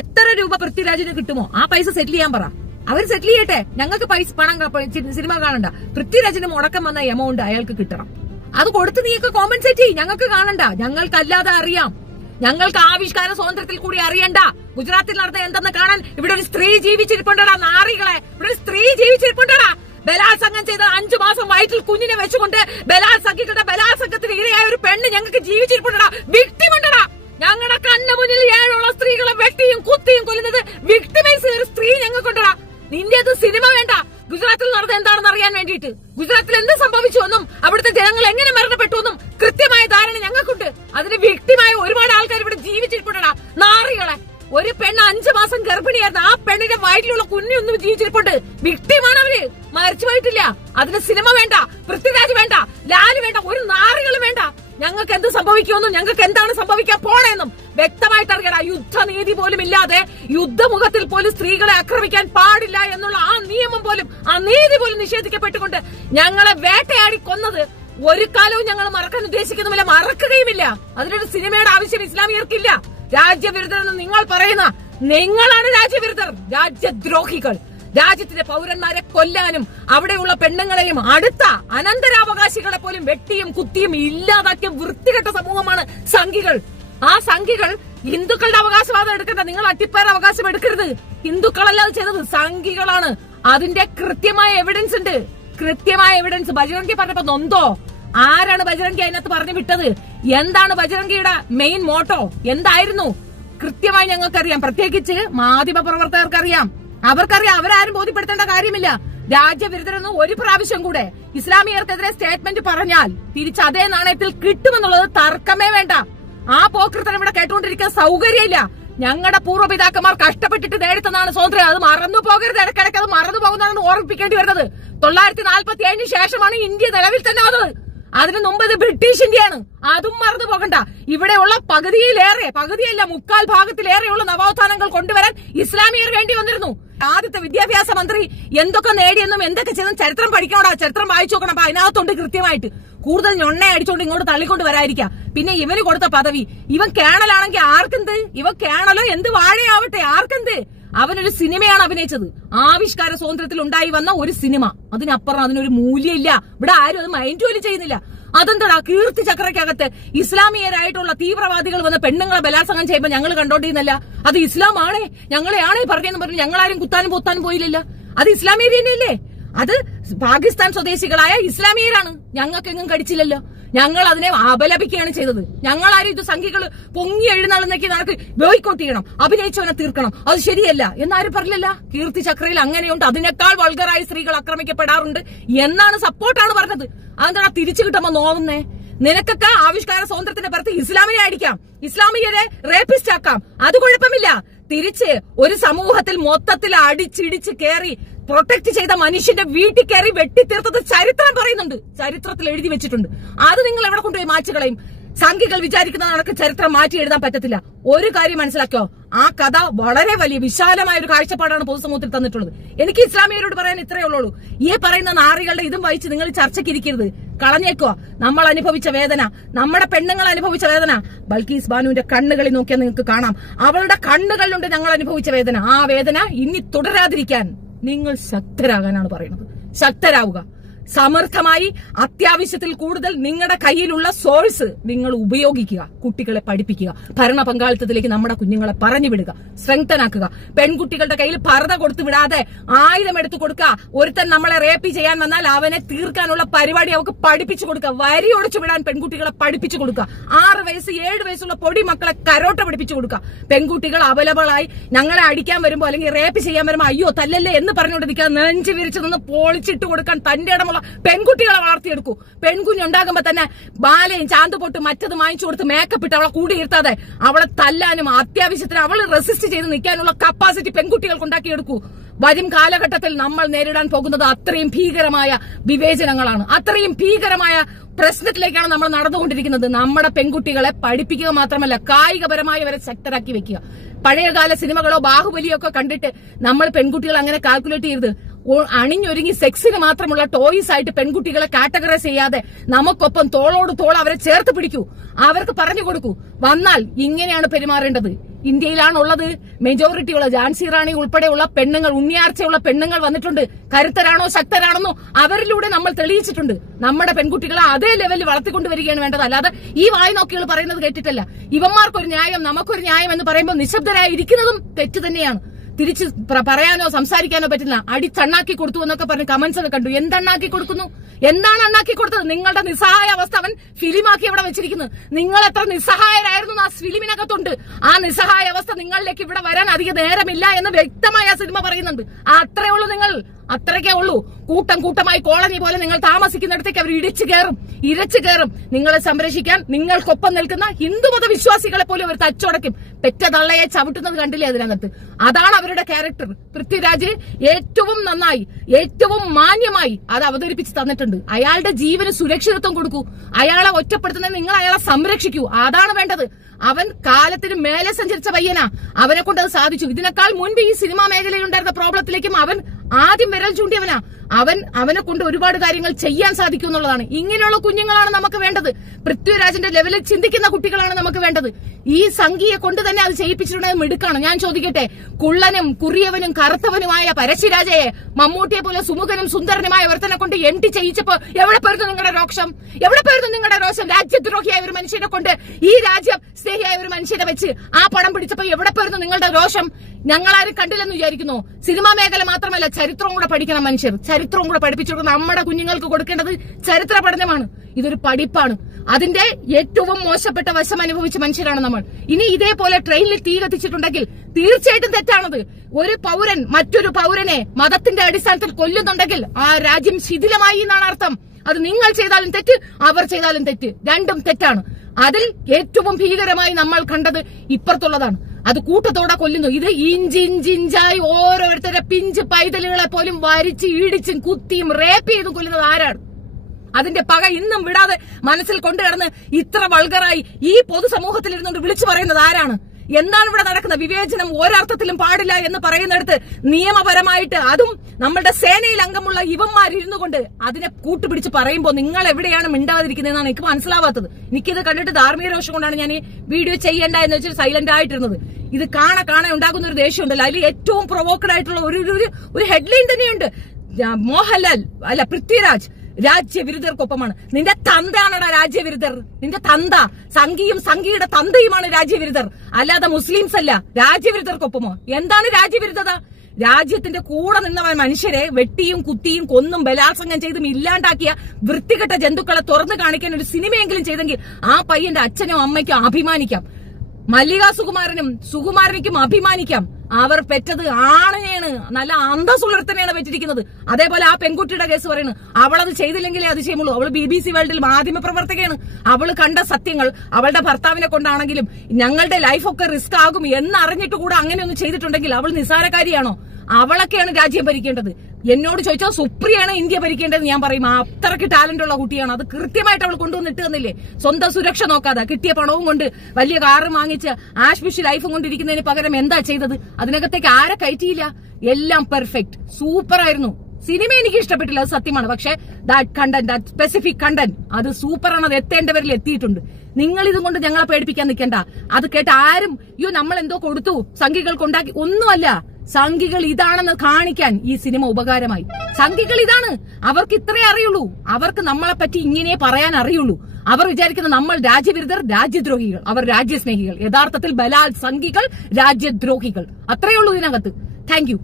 എത്ര രൂപ പൃഥ്വിരാജിന് കിട്ടുമോ ആ പൈസ സെറ്റിൽ ചെയ്യാൻ പറ. അവർ സെറ്റിൽ ചെയ്യട്ടെ. ഞങ്ങൾക്ക് പണം സിനിമ കാണണ്ട. പൃഥ്വിരാജിന് മുടക്കം വന്ന എമൗണ്ട് അയാൾക്ക് കിട്ടണം. അത് കൊടുത്ത് നീക്ക് കോമ്പൻസേറ്റ് ചെയ്യും. ഞങ്ങൾക്ക് കാണണ്ട. ഞങ്ങൾക്കല്ലാതെ അറിയാം. ഞങ്ങൾക്ക് ആവിഷ്കാര സ്വാതന്ത്ര്യത്തിൽ കൂടി അറിയണ്ട. ഗുജറാത്തിൽ നടന്ന എന്തെന്ന് കാണാൻ ഇവിടെ ഒരു സ്ത്രീ ജീവിച്ചിരിപ്പുണ്ടടാ. നാറികളെ, ഇവിടെ ഒരു സ്ത്രീ ജീവിച്ചിരിപ്പുണ്ടടാ. ബലാത്സംഗം ചെയ്ത 5 മാസം വയറ്റിൽ കുഞ്ഞിനെ വെച്ചുകൊണ്ട് ബലാത്സംഗത്തിന് ഇരയായ ഒരു പെണ്ണ് ഞങ്ങൾക്ക് ജീവിച്ചിരിപ്പുണ്ടടാ. വിക്ടിമുണ്ടടാ. ഞങ്ങളുടെ കണ്ണു മുന്നിൽ 7 സ്ത്രീകളെ വെട്ടിയും കുത്തിയും കൊല്ലുന്നത് വിക്ടിമൈസ് ഒരു സ്ത്രീ ഞങ്ങൾക്കുണ്ടടാ. നിന്റെ അത് സിനിമ വേണ്ട. ഗുജറാത്തിൽ നടന്ന എന്താണെന്ന് അറിയാൻ വേണ്ടിയിട്ട്, ഗുജറാത്തിൽ എന്ത് സംഭവിച്ചു എന്നും അവിടുത്തെ ജനങ്ങൾ എങ്ങനെ മരണപ്പെട്ടു എന്നും കൃത്യമായ ധാരണ ഞങ്ങൾക്കുണ്ട്. അതിന് വ്യക്തിമായ ഒരുപാട് ആൾക്കാർ ഇവിടെ ജീവിച്ചിരിപ്പുണ്ടടാ. നാറികളെ, ഒരു പെണ്ണ് 5 മാസം ഗർഭിണിയായിരുന്നു. ആ പെണ്ണിന്റെ വയറ്റിലുള്ള കുഞ്ഞൊന്നും ജീവിച്ചിരിപ്പുണ്ട്. വ്യക്തിമാണ് അവര്, മരിച്ചു പോയിട്ടില്ല. അതിന് സിനിമ വേണ്ട, പൃഥ്വിരാജ് വേണ്ട, ലാല് വേണ്ട, ഒരു നാറികളും വേണ്ട. ഞങ്ങൾക്ക് എന്ത് സംഭവിക്കുമെന്നും ഞങ്ങൾക്ക് എന്താണ് സംഭവിക്കാൻ പോണെന്നും വ്യക്തമായിട്ട് അറിയണം. യുദ്ധനീതി പോലും ഇല്ലാതെ യുദ്ധമുഖത്തിൽ പോലും സ്ത്രീകളെ ആക്രമിക്കാൻ പാടില്ല എന്നുള്ള ആ നിയമം പോലും, ആ നീതി പോലും നിഷേധിക്കപ്പെട്ടുകൊണ്ട് ഞങ്ങളെ വേട്ടയാടി കൊന്നത് ഒരു കാലവും ഞങ്ങൾ മറക്കാൻ ഉദ്ദേശിക്കുന്നുമില്ല, മറക്കുകയുമില്ല. അതിനൊരു സിനിമയുടെ ആവശ്യം ഇസ്ലാമിയർക്കില്ല. രാജ്യവിരുദ്ധരെന്ന് നിങ്ങൾ പറയുന്ന നിങ്ങളാണ് രാജ്യവിരുദ്ധർ, രാജ്യദ്രോഹികൾ. രാജ്യത്തിന്റെ പൗരന്മാരെ കൊല്ലാനും അവിടെയുള്ള പെണ്ണുങ്ങളെയും അടുത്ത അനന്തരാവകാശികളെ പോലും വെട്ടിയും കുത്തിയും ഇല്ലാതാക്കിയ വൃത്തികെട്ട സമൂഹമാണ് സംഘികൾ. ആ സംഘികൾ ഹിന്ദുക്കളുടെ അവകാശവാദം എടുക്കണ്ട. നിങ്ങൾ അട്ടിപ്പേർ അവകാശം എടുക്കരുത്. ഹിന്ദുക്കളല്ലാതെ ചെയ്തത് സംഘികളാണ്. അതിന്റെ കൃത്യമായ എവിഡൻസ് ഉണ്ട്, കൃത്യമായ എവിഡൻസ്. ബജരംഗി പറഞ്ഞപ്പോ നൊന്തോ? ആരാണ് ബജരംഗി അതിനകത്ത് പറഞ്ഞു വിട്ടത്? എന്താണ് ബജരംഗിയുടെ മെയിൻ മോട്ടോ? എന്തായിരുന്നു? കൃത്യമായി ഞങ്ങൾക്കറിയാം. പ്രത്യേകിച്ച് മാധ്യമ പ്രവർത്തകർക്കറിയാം. അവർക്കറിയാം. അവരാരും ബോധ്യപ്പെടുത്തേണ്ട കാര്യമില്ല. രാജ്യവിരുദ്ധരെന്ന് ഒരു പ്രാവശ്യം കൂടെ ഇസ്ലാമിയർക്കെതിരെ സ്റ്റേറ്റ്മെന്റ് പറഞ്ഞാൽ തിരിച്ച് അതേ നാണയത്തിൽ കിട്ടുമെന്നുള്ളത് തർക്കമേ വേണ്ട. ആ പോക്കൃത്തനം ഇവിടെ കേട്ടുകൊണ്ടിരിക്കാൻ സൗകര്യമില്ല. ഞങ്ങളുടെ പൂർവ്വപിതാക്കന്മാർ കഷ്ടപ്പെട്ടിട്ട് നേടിത്തന്നാണ് സ്വാതന്ത്ര്യം. അത് മറന്നു പോകരുത്. ഇടയ്ക്കിടയ്ക്ക് അത് മറന്നു പോകുന്നതാണെന്ന് ഓർമ്മിപ്പിക്കേണ്ടി വരുന്നത്. 1947 ശേഷമാണ് ഇന്ത്യ നിലവിൽ തന്നെ വന്നത്. അതിനു മുമ്പ് ഇത് ബ്രിട്ടീഷ് ഇന്ത്യയാണ്. അതും മറന്നു പോകണ്ട. ഇവിടെയുള്ള പകുതിയല്ല 3/4 ഭാഗത്തിലേറെയുള്ള നവോത്ഥാനങ്ങൾ കൊണ്ടുവരാൻ ഇസ്ലാമിയർ വേണ്ടി വന്നിരുന്നു. ആദ്യത്തെ വിദ്യാഭ്യാസ മന്ത്രി എന്തൊക്കെ നേടിയെന്നും എന്തൊക്കെ ചെയ്തെന്നും ചരിത്രം പഠിക്കണോടാ. ചരിത്രം വായിച്ചു നോക്കണം. അപ്പൊ അതിനകത്തുണ്ട് കൃത്യമായിട്ട്. കൂടുതൽ ഞൊണ്ണ അടിച്ചോണ്ട് ഇങ്ങോട്ട് തള്ളിക്കൊണ്ട് വരാതിരിക്കാം. പിന്നെ ഇവന് കൊടുത്ത പദവി, ഇവൻ കേണലാണെങ്കിൽ ആർക്കെന്ത്? ഇവൻ കേണലോ എന്ത് വാഴയാവട്ടെ, ആർക്കെന്ത്? അവനൊരു സിനിമയാണ് അഭിനയിച്ചത്. ആവിഷ്കാര സ്വാതന്ത്ര്യത്തിൽ ഉണ്ടായി വന്ന ഒരു സിനിമ. അതിനപ്പുറം അതിനൊരു മൂല്യമില്ല. ഇവിടെ ആരും അത് മൈൻഡ് പോലും ചെയ്യുന്നില്ല. അതെന്താടാ? കീർത്തി ചക്രയ്ക്കകത്ത് ഇസ്ലാമിയരായിട്ടുള്ള തീവ്രവാദികൾ വന്ന് പെണ്ണുങ്ങളെ ബലാത്സംഗം ചെയ്യുമ്പോൾ ഞങ്ങൾ കണ്ടോണ്ടിരുന്നല്ല. അത് ഇസ്ലാമാണേ, ഞങ്ങളെയാണേ പറഞ്ഞെന്ന് പറഞ്ഞ് ഞങ്ങളാരും കുത്താനും പൊത്താനും പോയില്ലല്ലോ. അത് ഇസ്ലാമിയർ തന്നെയല്ലേ? അത് പാകിസ്ഥാൻ സ്വദേശികളായ ഇസ്ലാമിയരാണ്. ഞങ്ങൾക്കെങ്ങും കടിച്ചില്ലല്ലോ. ഞങ്ങൾ അതിനെ അപലപിക്കുകയാണ് ചെയ്തത്. ഞങ്ങളാരും ഇത് സംഖ്യകൾ പൊങ്ങി എഴുന്നള്ളുന്നേക്ക് നടക്ക് ബോയ്ക്കോട്ട് ചെയ്യണം, അഭിനയിച്ചവനെ തീർക്കണം, അത് ശരിയല്ല എന്നാരും പറഞ്ഞില്ല. കീർത്തി ചക്രയിൽ അങ്ങനെയുണ്ട്. അതിനേക്കാൾ വൾഗറായ സ്ത്രീകൾ ആക്രമിക്കപ്പെടാറുണ്ട് എന്നാണ് സപ്പോർട്ടാണ് പറഞ്ഞത്. അതെന്താ തിരിച്ചു കിട്ടുമ്പോ നോവുന്നേ? നിനക്കൊക്കെ ആവിഷ്കാര സ്വാതന്ത്ര്യത്തിന്റെ പുറത്ത് ഇസ്ലാമിനെ അടിക്കാം, ഇസ്ലാമിയരെ റേപ്പിസ്റ്റ് ആക്കാം, അത് കുഴപ്പമില്ല. തിരിച്ച് ഒരു സമൂഹത്തിൽ മൊത്തത്തിൽ അടിച്ചിടിച്ച് കയറി പ്രൊട്ടക്ട് ചെയ്ത മനുഷ്യന്റെ വീട്ടിൽ കയറി വെട്ടിത്തീർത്തത് ചരിത്രം പറയുന്നുണ്ട്, ചരിത്രത്തിൽ എഴുതി വെച്ചിട്ടുണ്ട്. അത് നിങ്ങൾ എവിടെ കൊണ്ടുപോയി മാച്ചുകളയും? സംഘികൾ വിചാരിക്കുന്ന നടക്ക് ചരിത്രം മാറ്റി എഴുതാൻ പറ്റത്തില്ല. ഒരു കാര്യം മനസ്സിലാക്കോ, ആ കഥ വളരെ വലിയ വിശാലമായ ഒരു കാഴ്ചപ്പാടാണ് പൊതുസമൂഹത്തിൽ തന്നിട്ടുള്ളത്. എനിക്ക് ഇസ്ലാമിയരോട് പറയാൻ ഇത്രയേ ഉള്ളൂ. ഈ പറയുന്ന നാറികളുടെ ഇതും വായിച്ച് നിങ്ങൾ ചർച്ചയ്ക്കിരിക്കരുത്. കളഞ്ഞേക്കോ. നമ്മൾ അനുഭവിച്ച വേദന, നമ്മുടെ പെണ്ണുങ്ങൾ അനുഭവിച്ച വേദന ബൽക്കീസ് ബാനുവിന്റെ കണ്ണുകളിൽ നോക്കിയാൽ നിങ്ങൾക്ക് കാണാം. അവളുടെ കണ്ണുകളിലുണ്ട് ഞങ്ങൾ അനുഭവിച്ച വേദന. ആ വേദന ഇനി തുടരാതിരിക്കാൻ നിങ്ങൾ ശക്തരാകാനാണ് പറയുന്നത്. ശക്തരാവുക. സമർത്ഥമായി അത്യാവശ്യത്തിൽ കൂടുതൽ നിങ്ങളുടെ കയ്യിലുള്ള സോഴ്സ് നിങ്ങൾ ഉപയോഗിക്കുക. കുട്ടികളെ പഠിപ്പിക്കുക. ഭരണ പങ്കാളിത്തത്തിലേക്ക് നമ്മുടെ കുഞ്ഞുങ്ങളെ പറഞ്ഞു വിടുക, സ്ട്രെങ്തനാക്കുക. പെൺകുട്ടികളുടെ കയ്യിൽ പർദ്ദ കൊടുത്തു വിടാതെ ആയുധം എടുത്തു കൊടുക്കുക. ഒരുത്തൻ നമ്മളെ റേപ്പ് ചെയ്യാൻ വന്നാൽ അവനെ തീർക്കാനുള്ള പരിപാടി അവർക്ക് പഠിപ്പിച്ചു കൊടുക്കുക. വരി ഒടിച്ചു വിടാൻ പെൺകുട്ടികളെ പഠിപ്പിച്ചു കൊടുക്കുക. 6 വയസ്സ് 7 വയസ്സുള്ള പൊടി മക്കളെ കരോട്ട പഠിപ്പിച്ചു കൊടുക്കുക. പെൺകുട്ടികൾ അവലബിളായി ഞങ്ങളെ അടിക്കാൻ വരുമ്പോ അല്ലെങ്കിൽ റേപ്പ് ചെയ്യാൻ വരുമ്പോ അയ്യോ തല്ലല്ലേ എന്ന് പറഞ്ഞുകൊണ്ടിരിക്കുക. നെഞ്ചു വിരിച്ചു നിന്ന് പൊളിച്ചിട്ട് കൊടുക്കാൻ തന്റെ ഇടമുള്ള പെൺകുട്ടികളെ വളർത്തിയെടുക്കൂ. പെൺകുഞ്ഞുണ്ടാകുമ്പോ തന്നെ ബാലയും ചാന്തുപൊട്ട് മറ്റത് വാങ്ങിച്ചു കൊടുത്ത് മേക്കപ്പ് ഇട്ട് അവളെ കൂടിയിരുത്താതെ അവളെ തല്ലാനും അത്യാവശ്യത്തിന് അവൾ റെസിസ്റ്റ് ചെയ്ത് നിൽക്കാനുള്ള കപ്പാസിറ്റി പെൺകുട്ടികൾക്ക് ഉണ്ടാക്കിയെടുക്കൂ. വരും കാലഘട്ടത്തിൽ നമ്മൾ നേരിടാൻ പോകുന്നത് അത്രയും ഭീകരമായ വിവേചനങ്ങളാണ്. അത്രയും ഭീകരമായ പ്രശ്നത്തിലേക്കാണ് നമ്മൾ നടന്നുകൊണ്ടിരിക്കുന്നത്. നമ്മുടെ പെൺകുട്ടികളെ പഠിപ്പിക്കുക മാത്രമല്ല കായികപരമായി അവരെ ശക്തരാക്കി വെക്കുക. പഴയകാല സിനിമകളോ ബാഹുബലിയോ ഒക്കെ കണ്ടിട്ട് നമ്മൾ പെൺകുട്ടികൾ അങ്ങനെ കാൽക്കുലേറ്റ് ചെയ്യരുത്. അണിഞ്ഞൊരുങ്ങി സെക്സിന് മാത്രമുള്ള ടോയ്സ് ആയിട്ട് പെൺകുട്ടികളെ കാറ്റഗറൈസ് ചെയ്യാതെ നമുക്കൊപ്പം തോളോട് തോൾ അവരെ ചേർത്ത് പിടിക്കൂ. അവർക്ക് പറഞ്ഞു കൊടുക്കൂ, വന്നാൽ ഇങ്ങനെയാണ് പെരുമാറേണ്ടത്, ഇന്ത്യയിലാണുള്ളത്. മെജോറിറ്റി ഉള്ള ഝാൻസി റാണി ഉൾപ്പെടെയുള്ള പെണ്ണുങ്ങൾ, ഉണ്ണിയാർച്ചയുള്ള പെണ്ണുങ്ങൾ വന്നിട്ടുണ്ട്. കരുത്തരാണോ ശക്തരാണെന്നോ അവരിലൂടെ നമ്മൾ തെളിയിച്ചിട്ടുണ്ട്. നമ്മുടെ പെൺകുട്ടികളെ അതേ ലെവലിൽ വളർത്തിക്കൊണ്ടുവരികയാണ് വേണ്ടത്. അല്ലാതെ ഈ വായി നോക്കികൾ പറയുന്നത് കേട്ടിട്ടല്ല. ഇവന്മാർക്കൊരു ന്യായം, നമുക്കൊരു ന്യായം എന്ന് പറയുമ്പോൾ നിശബ്ദരായി ഇരിക്കുന്നതും തെറ്റ് തന്നെയാണ്. തിരിച്ച് പറയാനോ സംസാരിക്കാനോ പറ്റില്ല. അടിച്ചണ്ണാക്കി കൊടുത്തു എന്നൊക്കെ പറഞ്ഞ് കമന്റ്സ് ഒക്കെ കണ്ടു. എന്തണ്ണാക്കി കൊടുക്കുന്നു? എന്താണ് അണ്ണാക്കി കൊടുത്തത്? നിങ്ങളുടെ നിസ്സഹായ അവസ്ഥ അവൻ ഫിലിമാക്കി ഇവിടെ വെച്ചിരിക്കുന്നത്. നിങ്ങൾ എത്ര നിസ്സഹായരായിരുന്നു ആ ഫിലിമിനകത്തുണ്ട്. ആ നിസ്സഹായ അവസ്ഥ നിങ്ങളിലേക്ക് ഇവിടെ വരാൻ അധിക നേരമില്ല എന്ന് വ്യക്തമായി ആ സിനിമ പറയുന്നുണ്ട്. അത്രേ ഉള്ളൂ. നിങ്ങൾ അത്രയ്ക്കേ ഉള്ളൂ. കൂട്ടം കൂട്ടമായി കോളനി പോലെ നിങ്ങൾ താമസിക്കുന്നിടത്തേക്ക് അവർ ഇരച്ചു കയറും. നിങ്ങളെ സംരക്ഷിക്കാൻ നിങ്ങൾക്കൊപ്പം നിൽക്കുന്ന ഹിന്ദുമത വിശ്വാസികളെ പോലും അവർ തച്ചോടക്കും. പെറ്റ തള്ളയെ ചവിട്ടുന്നത് കണ്ടില്ലേ അതിനകത്ത്? അതാണ് അവരുടെ ക്യാരക്ടർ. പൃഥ്വിരാജ് ഏറ്റവും നന്നായി, ഏറ്റവും മാന്യമായി അത് അവതരിപ്പിച്ച് തന്നിട്ടുണ്ട്. അയാളുടെ ജീവന് സുരക്ഷിതത്വം കൊടുക്കൂ. അയാളെ ഒറ്റപ്പെടുത്തുന്നത് നിങ്ങൾ അയാളെ സംരക്ഷിക്കൂ. അതാണ് വേണ്ടത്. അവൻ കാലത്തിന് മേലെ സഞ്ചരിച്ച പയ്യനാ. അവനെ കൊണ്ട് അത് സാധിച്ചു. ഇതിനേക്കാൾ മുൻപ് ഈ സിനിമാ മേഖലയിൽ ഉണ്ടായിരുന്ന പ്രോബ്ലത്തിലേക്കും അവൻ ആദ്യം വിരൽ ചൂണ്ടിയവനാ. അവനെ കൊണ്ട് ഒരുപാട് കാര്യങ്ങൾ ചെയ്യാൻ സാധിക്കും എന്നുള്ളതാണ്. ഇങ്ങനെയുള്ള കുഞ്ഞുങ്ങളാണ് നമുക്ക് വേണ്ടത്. പൃഥ്വിരാജിന്റെ ലെവലിൽ ചിന്തിക്കുന്ന കുട്ടികളാണ് നമുക്ക് വേണ്ടത്. ഈ സംഖ്യയെ കൊണ്ട് തന്നെ അത് ചെയ്യിപ്പിച്ചിട്ടുണ്ടെങ്കിൽ മിടുക്കാണ്. ഞാൻ ചോദിക്കട്ടെ, കുള്ളനും കുറിയവനും കറുത്തവനുമായ പരശിരാജയെ മമ്മൂട്ടിയെ പോലെ സുമുഖനും സുന്ദരനുമായ ഒരുത്തനെ കൊണ്ട് എംടി ചെയ്യിച്ചപ്പോ എവിടെ പോയിരുന്നു നിങ്ങളുടെ രോഷം? എവിടെ പോയിരുന്നു നിങ്ങളുടെ രോഷം? രാജ്യദ്രോഹിയായ ഒരു മനുഷ്യനെ കൊണ്ട്, ഈ രാജ്യം സ്നേഹിയായ ഒരു മനുഷ്യനെ വെച്ച് ആ പടം പിടിച്ചപ്പോ എവിടെ പോയിരുന്നു നിങ്ങളുടെ രോഷം? ഞങ്ങളാരും കണ്ടില്ലെന്ന് വിചാരിക്കുന്നു. സിനിമാ മേഖല മാത്രമല്ല, ചരിത്രം കൂടെ പഠിക്കണം മനുഷ്യർ. ചരിത്രവും കൂടെ പഠിപ്പിച്ചു കൊടുക്കണം. നമ്മുടെ കുഞ്ഞുങ്ങൾക്ക് കൊടുക്കേണ്ടത് ചരിത്ര പഠനമാണ്. ഇതൊരു പഠിപ്പാണ്. അതിന്റെ ഏറ്റവും മോശപ്പെട്ട വശം അനുഭവിച്ച മനുഷ്യരാണ് നമ്മൾ. ഇനി ഇതേപോലെ ട്രെയിനിൽ തീ കത്തിച്ചിട്ടുണ്ടെങ്കിൽ തീർച്ചയായിട്ടും തെറ്റാണത്. ഒരു പൗരൻ മറ്റൊരു പൗരനെ മതത്തിന്റെ അടിസ്ഥാനത്തിൽ കൊല്ലുന്നുണ്ടെങ്കിൽ ആ രാജ്യം ശിഥിലമായി എന്നാണ് അർത്ഥം. അത് നിങ്ങൾ ചെയ്താലും തെറ്റ്, അവർ ചെയ്താലും തെറ്റ്. രണ്ടും തെറ്റാണ്. അതിൽ ഏറ്റവും ഭീകരമായി നമ്മൾ കണ്ടത് ഇപ്പുറത്തുള്ളതാണ്. അത് കൂട്ടത്തോടെ കൊല്ലുന്നു. ഇത് ഇഞ്ചിഞ്ചിഞ്ചായി ഓരോരുത്തരെ പിഞ്ച് പൈതലുകളെ പോലും വരിച്ച് ഇടിച്ചും കുത്തിയും റേപ്പ് ചെയ്തും കൊല്ലുന്നത് ആരാണ്? അതിന്റെ പക ഇന്നും വിടാതെ മനസ്സിൽ കൊണ്ടുകിടന്ന് ഇത്ര വൾഗറായി ഈ പൊതുസമൂഹത്തിൽ ഇരുന്നുകൊണ്ട് വിളിച്ചു പറയുന്നത് ആരാണ്? എന്താണ് ഇവിടെ നടക്കുന്ന? വിവേചനം ഒരർത്ഥത്തിലും പാടില്ല എന്ന് പറയുന്നിടത്ത് നിയമപരമായിട്ട് അതും നമ്മളുടെ സേനയിൽ അംഗമുള്ള ഇവന്മാരിരുന്നു കൊണ്ട് അതിനെ കൂട്ടുപിടിച്ച് പറയുമ്പോൾ നിങ്ങൾ എവിടെയാണ് മിണ്ടാതിരിക്കുന്നതെന്നാണ് എനിക്ക് മനസ്സിലാവാത്തത്. എനിക്കിത് കണ്ടിട്ട് ധാർമ്മിക രോഷം കൊണ്ടാണ് ഞാൻ ഈ വീഡിയോ ചെയ്യേണ്ട എന്ന് വെച്ചാൽ സൈലന്റ് ആയിട്ടിരുന്നത്. ഇത് കാണാൻ ഉണ്ടാകുന്ന ഒരു ദേഷ്യമുണ്ടല്ലോ. അതിൽ ഏറ്റവും പ്രൊവോക്കഡ് ആയിട്ടുള്ള ഒരു ഹെഡ്ലൈൻ തന്നെയുണ്ട്. മോഹൻലാൽ അല്ല പൃഥ്വിരാജ് രാജ്യവിരുദ്ധർക്കൊപ്പമാണ്. നിന്റെ തന്തയാണടാ രാജ്യവിരുദ്ധർ. നിന്റെ തന്ത സംഘിയും സംഘിയുടെ തന്തയുമാണ് രാജ്യവിരുദ്ധർ, അല്ലാതെ മുസ്ലിംസ് അല്ല. രാജ്യവിരുദ്ധർക്കൊപ്പമോ? എന്താണ് രാജ്യവിരുദ്ധത? രാജ്യത്തിന്റെ കൂടെ നിന്നവൻ മനുഷ്യരെ വെട്ടിയും കുത്തിയും കൊന്നും ബലാത്സംഗം ചെയ്തും ഇല്ലാണ്ടാക്കിയ വൃത്തികെട്ട ജന്തുക്കളെ തുറന്നു കാണിക്കാൻ ഒരു സിനിമയെങ്കിലും ചെയ്തെങ്കിൽ ആ പയ്യന്റെ അച്ഛനും അമ്മയ്ക്കും അഭിമാനിക്കാം. മല്ലിക സുകുമാരനിക്കും അഭിമാനിക്കാം. അവർ പെറ്റത് ആണിനെയാണ്, നല്ല അന്തസ്സുള്ളർത്തനെയാണ് പെറ്റിരിക്കുന്നത്. അതേപോലെ ആ പെൺകുട്ടിയുടെ കേസ് പറയുന്നത് അവളത് ചെയ്തില്ലെങ്കിലേ അതിശയമുള്ളൂ. അവള് BBC വേൾഡിൽ മാധ്യമ പ്രവർത്തകയാണ്. അവള് കണ്ട സത്യങ്ങൾ അവളുടെ ഭർത്താവിനെ കൊണ്ടാണെങ്കിലും ഞങ്ങളുടെ ലൈഫൊക്കെ റിസ്ക് ആകും എന്നറിഞ്ഞിട്ട് കൂടെ അങ്ങനെയൊന്നും ചെയ്തിട്ടുണ്ടെങ്കിൽ അവൾ നിസ്സാരക്കാരിയാണോ? അവളൊക്കെയാണ് രാജ്യം ഭരിക്കേണ്ടത്. എന്നോട് ചോദിച്ചാൽ സുപ്രിയാണ് ഇന്ത്യ ഭരിക്കേണ്ടത് ഞാൻ പറയും. അത്രയ്ക്ക് ടാലന്റ് ഉള്ള കുട്ടിയാണ്. അത് കൃത്യമായിട്ട് അവൾ കൊണ്ടുവന്നിട്ട് തന്നില്ലേ? സ്വന്തം സുരക്ഷ നോക്കാതെ കിട്ടിയ പണവും കൊണ്ട് വലിയ കാറ് വാങ്ങിച്ച് ആഷ്പിഷ് ലൈഫും കൊണ്ടിരിക്കുന്നതിന് പകരം എന്താ ചെയ്തത്? അതിനകത്തേക്ക് ആരെ കയറ്റിയില്ല. എല്ലാം പെർഫെക്റ്റ്, സൂപ്പർ ആയിരുന്നു. സിനിമ എനിക്ക് ഇഷ്ടപ്പെട്ടില്ല, അത് സത്യമാണ്. പക്ഷെ ദാറ്റ് സ്പെസിഫിക് കണ്ടന്റ് അത് സൂപ്പറാണ്. അത് എത്തേണ്ടവരിൽ എത്തിയിട്ടുണ്ട്. നിങ്ങൾ ഇതും കൊണ്ട് ഞങ്ങളെ പേടിപ്പിക്കാൻ നിൽക്കണ്ട. അത് കേട്ട് ആരും നമ്മൾ എന്തോ കൊടുത്തു സംഘികൾക്കുണ്ടാക്കി ഒന്നുമല്ല. സംഘികൾ ഇതാണെന്ന് കാണിക്കാൻ ഈ സിനിമ ഉപകാരമായി. സംഘികൾ ഇതാണ്, അവർക്ക് ഇത്രേ അറിയുള്ളൂ. അവർക്ക് നമ്മളെ പറ്റി ഇങ്ങനെ പറയാൻ അറിയുള്ളൂ. അവർ വിചാരിക്കുന്ന നമ്മൾ രാജ്യവിരുദ്ധർ, രാജ്യദ്രോഹികൾ. അവർ രാജ്യസ്നേഹികൾ. യഥാർത്ഥത്തിൽ ബലാൽ സംഘികൾ, രാജ്യദ്രോഹികൾ. അത്രയേ ഉള്ളൂ ഇതിനകത്ത്. Thank you.